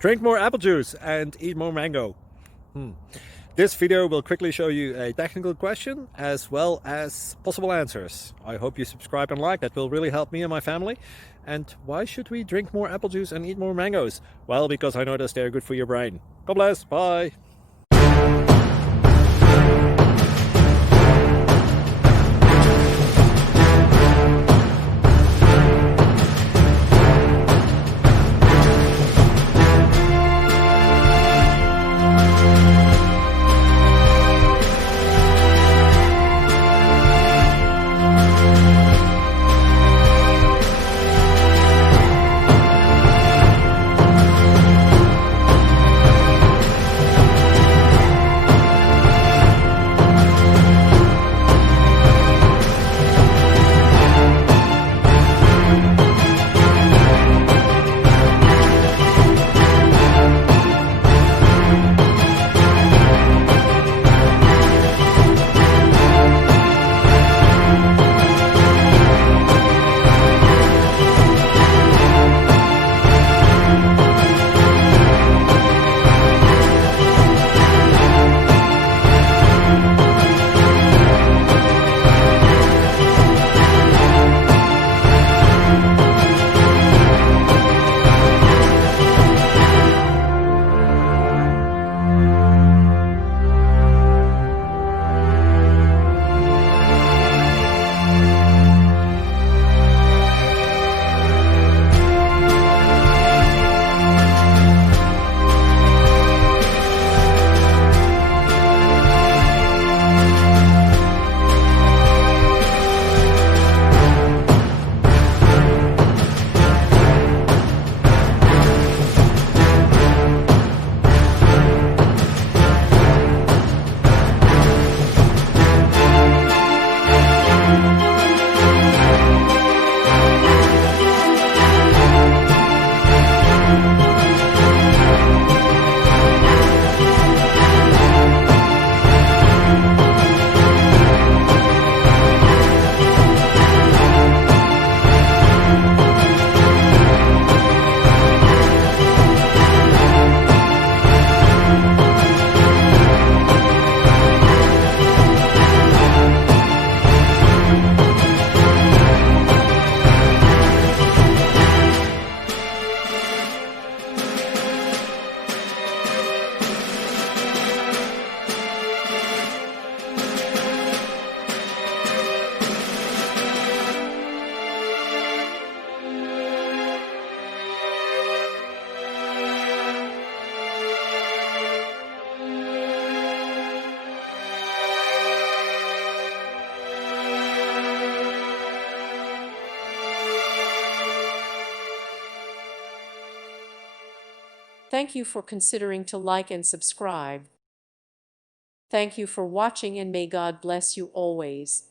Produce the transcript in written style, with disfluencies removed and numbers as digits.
Drink more apple juice and eat more mango. This video will quickly show you a technical question as well as possible answers. I hope you subscribe and like, that will really help me and my family. And why should we drink more apple juice and eat more mangoes? Well, because I noticed they're good for your brain. God bless, bye. Thank you for considering to like and subscribe. Thank you for watching, and may God bless you always.